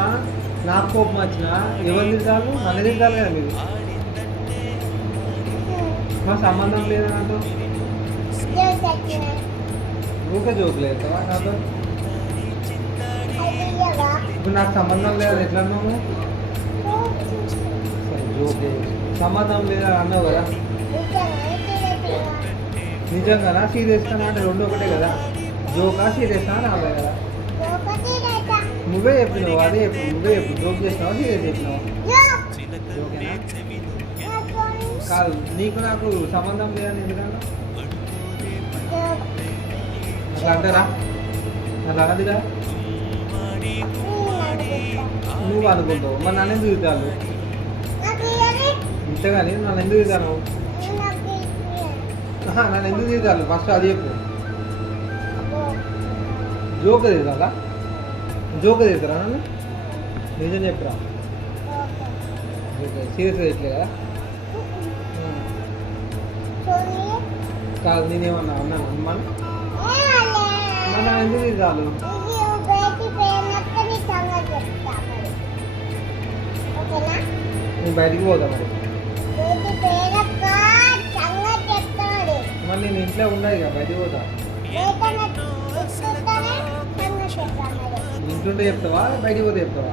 వచ్చినా నాకు కోపం వచ్చినా ఎవరు తింటారు నన్ను తింటారు కదా మీరు మా సంబంధం లేదా నాతో ఊకే జోకులు వేస్తావా నాతో ఇప్పుడు నాకు సంబంధం లేదా ఎట్లా అన్నాము సరే జోకే సంబంధం లేదా అన్నావు కదా నిజంగానా సీరియస్గానా అంటే రెండు ఒకటే కదా జోకా సీరియస్గా రాలే కదా నువ్వే చెప్పినావు అదే చెప్పు నువ్వే చెప్పు జోక్ చేసినావా సీరియస్ చెప్పినావా జోకేనా కాదు నీకు నాకు సంబంధం లేదని ఎందుకన్నా అట్లా అంటారా అట్లా అనదుగా నువ్వు అనుకుంటావు మరి నన్ను ఎందుకు తిరుగుతాను ఇంతగాని నన్ను ఎందుకు తిరుగుతాను నన్ను ఎందుకు తిరుగుతాను ఫస్ట్ అది చెప్పు జోక్ తిరుగుతా జోక్ తిరుగుతారా నన్ను నిజం చెప్పురా సీరియస్గా చెప్పలే కదా కాదు నేనేమన్నా అన్నాను అమ్మాను మరి నన్ను ఎందుకు తిరుగుతాను నేను బయటికి పోతా మరి నేను ఇంట్లో ఉండాలి కదా బయటికి పోతా ఇంట్లో చెప్తావా బయటికి పోతే చెప్తావా